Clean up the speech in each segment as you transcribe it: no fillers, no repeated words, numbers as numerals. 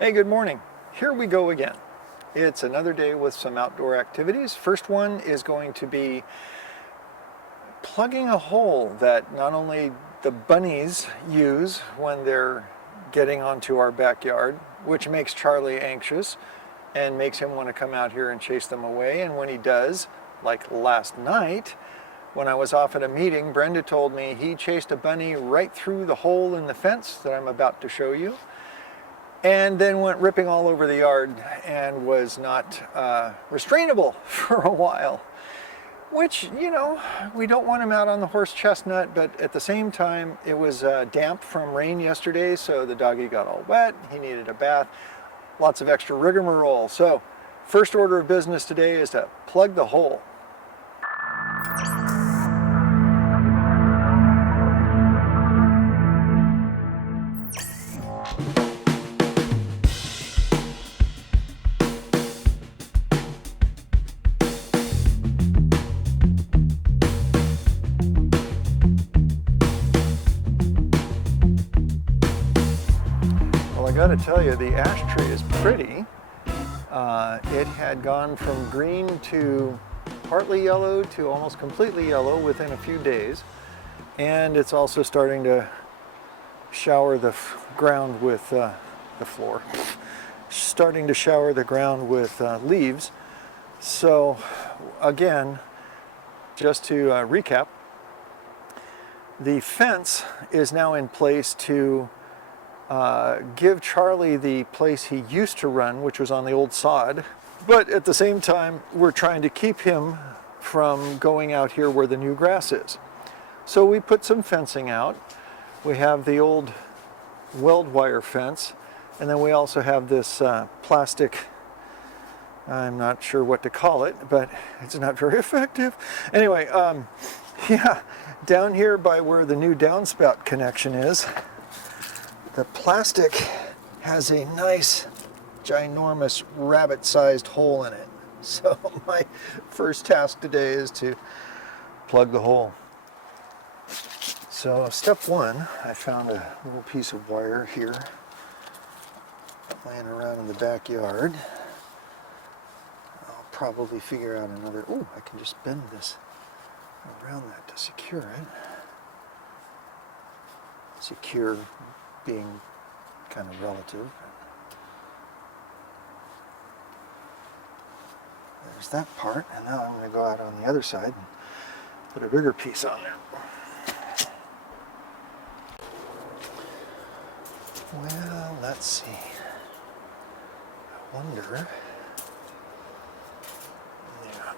Hey, good morning. Here we go again. It's another day with some outdoor activities. First one is going to be plugging a hole that not only the bunnies use when they're getting onto our backyard, which makes Charlie anxious and makes him want to come out here and chase them away. And when he does, like last night, when I was off at a meeting, Brenda told me he chased a bunny right through the hole in the fence that I'm about to show you, and then went ripping all over the yard and was not restrainable for a while. Which, you know, we don't want him out on the horse chestnut, but at the same time, it was damp from rain yesterday, so the doggy got all wet. He needed a bath. Lots of extra rigmarole. So, first order of business today is to plug the hole. I gotta tell you, the ash tree is pretty. It had gone from green to partly yellow to almost completely yellow within a few days. And it's also starting to shower the ground with the floor. Starting to shower the ground with leaves. So again, just to recap, the fence is now in place to give Charlie the place he used to run, which was on the old sod. But at the same time, we're trying to keep him from going out here where the new grass is. So we put some fencing out. We have the old weld wire fence, and then we also have this plastic, I'm not sure what to call it, but it's not very effective. Anyway, yeah, down here by where the new downspout connection is, the plastic has a nice, ginormous, rabbit-sized hole in it. So my first task today is to plug the hole. So step one, I found a little piece of wire here laying around in the backyard. I'll probably figure out another, oh, I can just bend this around that to secure it. Secure being kind of relative. There's that part, and now I'm going to go out on the other side and put a bigger piece on there. Well, let's see. I wonder. Yeah.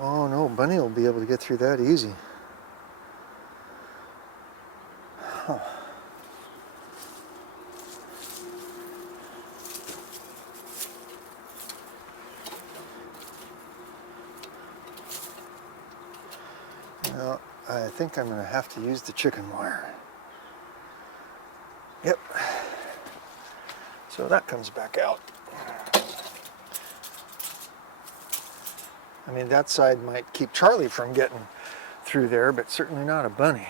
Oh no, Bunny will be able to get through that easy. Huh. Well, I think I'm going to have to use the chicken wire. Yep. So that comes back out. I mean, that side might keep Charlie from getting through there, but certainly not a bunny.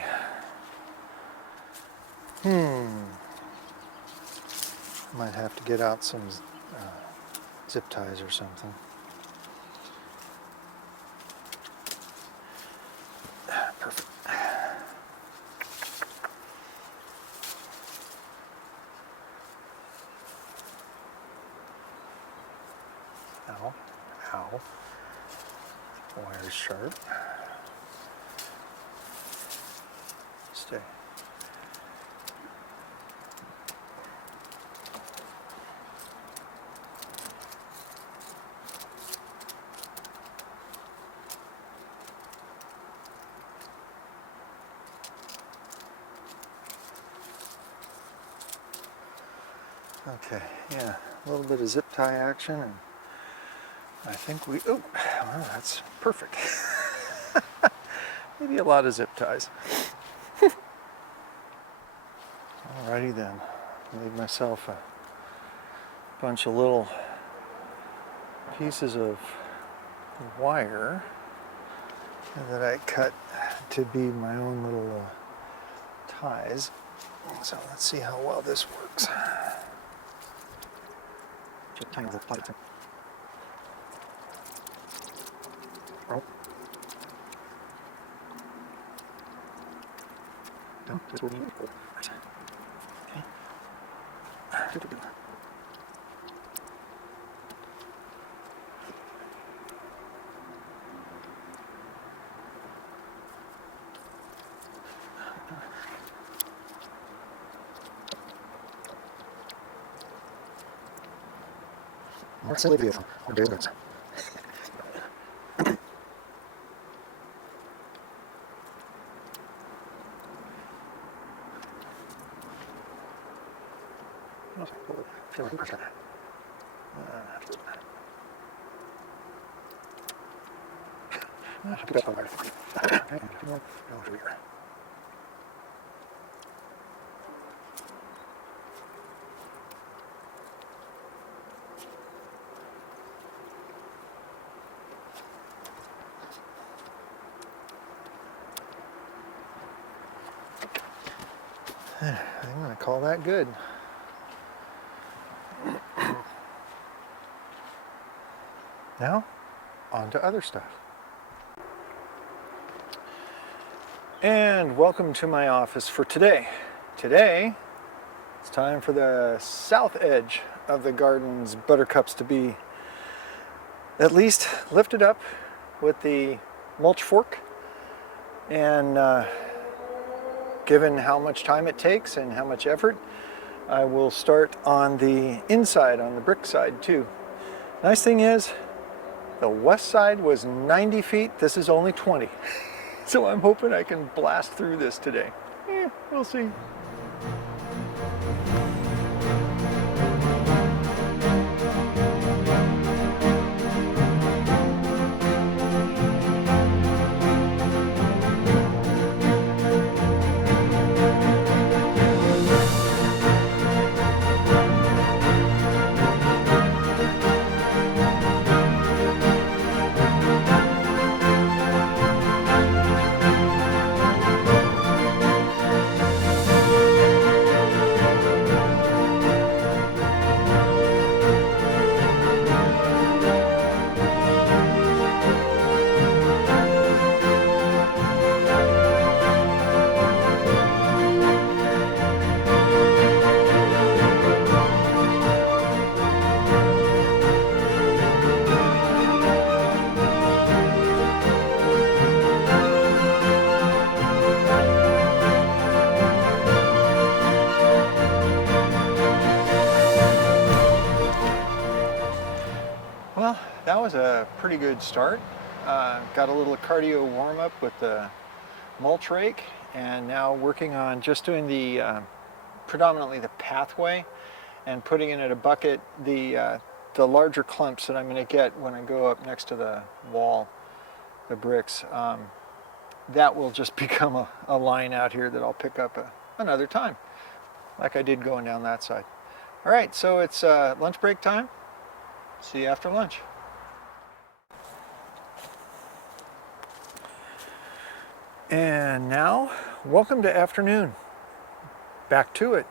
Might have to get out some zip ties or something. Perfect. Ow. Ow. Wire's sharp. Stay. Okay, yeah, a little bit of zip tie action, and I think we, oh, well, that's perfect. Maybe a lot of zip ties. Alrighty then, made myself a bunch of little pieces of wire that I cut to be my own little ties. So let's see how well this works. Tiny little plates. Oh. No, this will be cool. Okay. That's really beautiful. I'm doing this. I'm going to call that good. Now, on to other stuff. And welcome to my office for today. Today, it's time for the south edge of the garden's buttercups to be at least lifted up with the mulch fork. And given how much time it takes and how much effort, I will start on the inside, on the brick side too. Nice thing is, the west side was 90 feet, this is only 20. So I'm hoping I can blast through this today. We'll see. Well, that was a pretty good start. Got a little cardio warm-up with the mulch rake, and now working on just doing the predominantly the pathway and putting in a bucket the larger clumps that I'm going to get when I go up next to the wall, the bricks. That will just become a line out here that I'll pick up another time, like I did going down that side. All right, so it's lunch break time. See you after lunch. And now, welcome to afternoon. Back to it.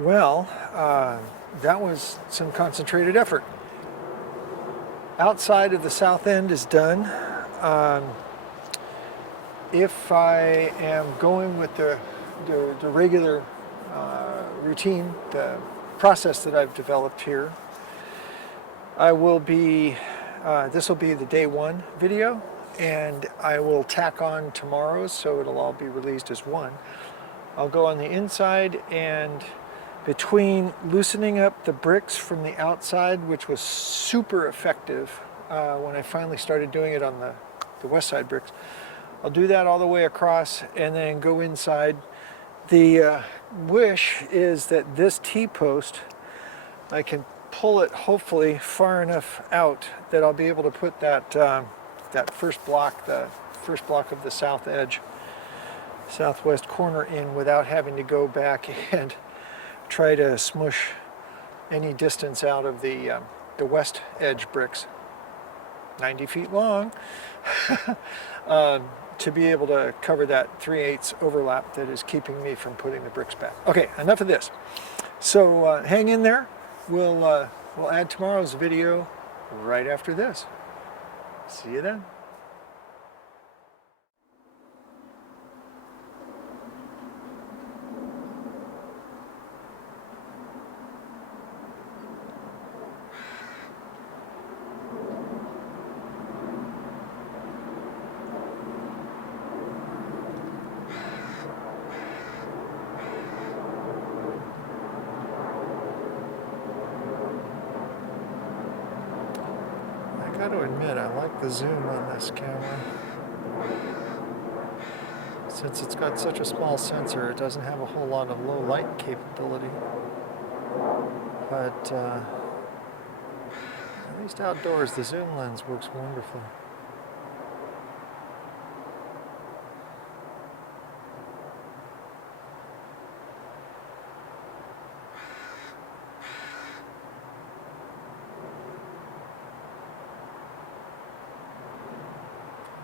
Well, that was some concentrated effort. Outside of the south end is done. If I am going with the regular routine, the process that I've developed here, I will be, this will be the day one video, and I will tack on tomorrow's, so it'll all be released as one. I'll go on the inside, and between loosening up the bricks from the outside, which was super effective when I finally started doing it on the west side bricks, I'll do that all the way across and then go inside. The wish is that this T-post, I can pull it hopefully far enough out that I'll be able to put that that first block of the south edge, southwest corner in without having to go back and try to smush any distance out of the west edge bricks, 90 feet long, to be able to cover that 3/8 overlap that is keeping me from putting the bricks back. Okay, enough of this. So hang in there. We'll add tomorrow's video right after this. See you then. I got to admit, I like the zoom on this camera. Since it's got such a small sensor, it doesn't have a whole lot of low light capability. But at least outdoors, the zoom lens works wonderfully.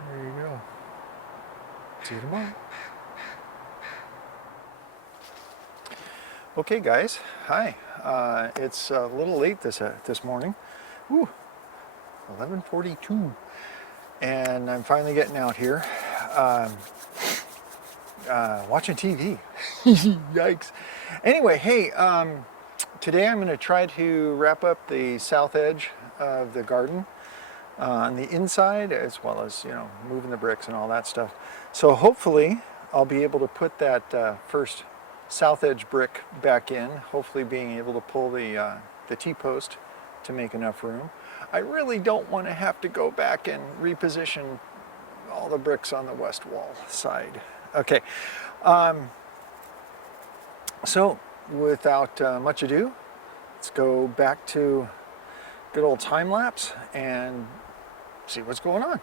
There you go. See you tomorrow. Okay, guys. Hi. It's a little late this morning. Woo, 11:42, and I'm finally getting out here. Watching TV. Yikes. Anyway, hey. Today I'm going to try to wrap up the south edge of the garden on the inside, as well as, you know, moving the bricks and all that stuff. So hopefully I'll be able to put that first south edge brick back in, hopefully being able to pull the T-post to make enough room. I really don't want to have to go back and reposition all the bricks on the west wall side. Okay, so without much ado, let's go back to good old time lapse and see what's going on.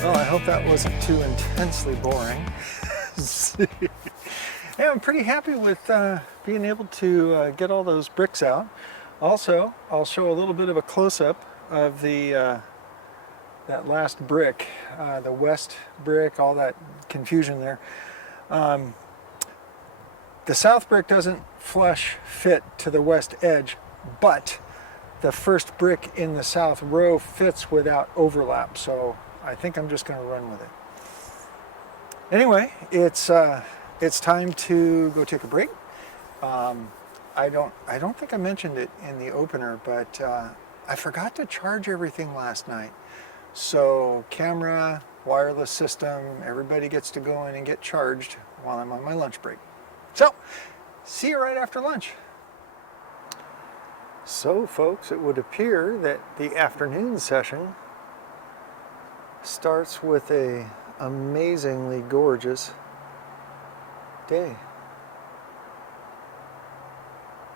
Well, I hope that wasn't too intensely boring. Yeah, I'm pretty happy with being able to get all those bricks out. Also, I'll show a little bit of a close-up of the that last brick, the west brick, all that confusion there. The south brick doesn't flush fit to the west edge, but the first brick in the south row fits without overlap, so I think I'm just going to run with it. Anyway, it's time to go take a break. I don't think I mentioned it in the opener, but I forgot to charge everything last night. So camera, wireless system, everybody gets to go in and get charged while I'm on my lunch break. So, see you right after lunch. So folks, it would appear that the afternoon session starts with a amazingly gorgeous day.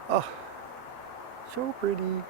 Oh, so pretty.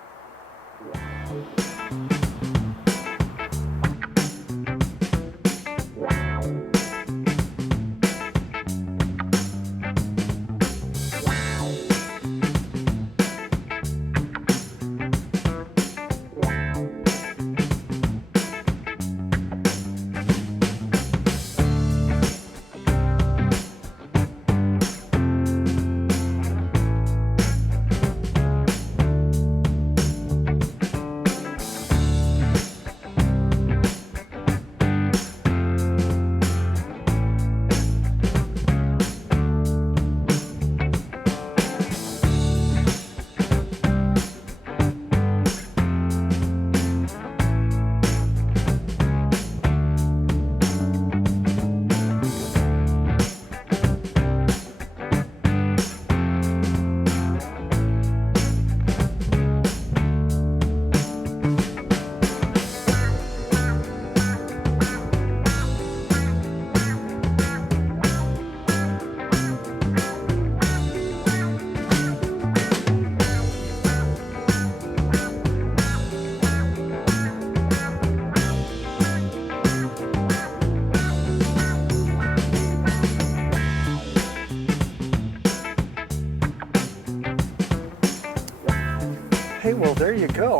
Hey, well, there you go.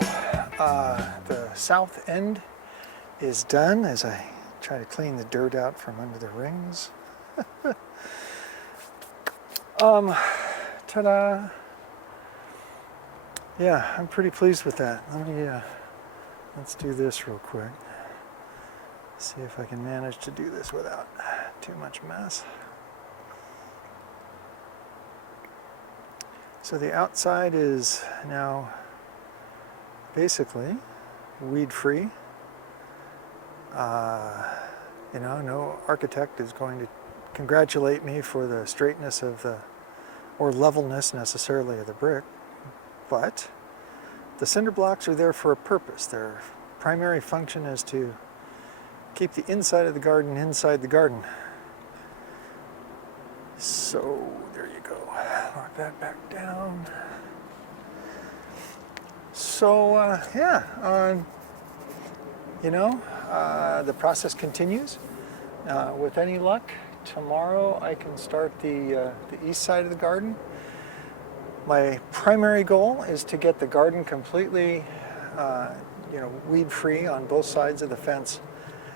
The south end is done as I try to clean the dirt out from under the rings. Ta-da! Yeah, I'm pretty pleased with that. Let's do this real quick. See if I can manage to do this without too much mess. So the outside is now basically weed-free. No architect is going to congratulate me for the straightness of or levelness necessarily of the brick, but the cinder blocks are there for a purpose. Their primary function is to keep the inside of the garden inside the garden. So there you go. Lock that back down. So the process continues. With any luck, tomorrow I can start the east side of the garden. My primary goal is to get the garden completely, weed-free on both sides of the fence,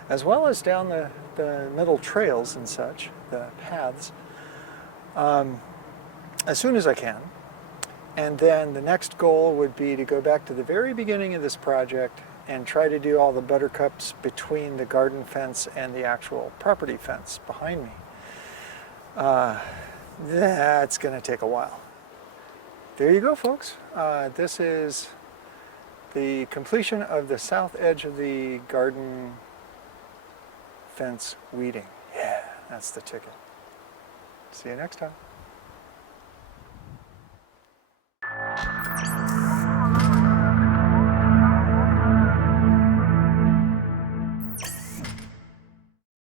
as well as down the middle trails and such, the paths, as soon as I can. And then the next goal would be to go back to the very beginning of this project and try to do all the buttercups between the garden fence and the actual property fence behind me. That's going to take a while. There you go, folks. This is the completion of the south edge of the garden fence weeding. Yeah, that's the ticket. See you next time.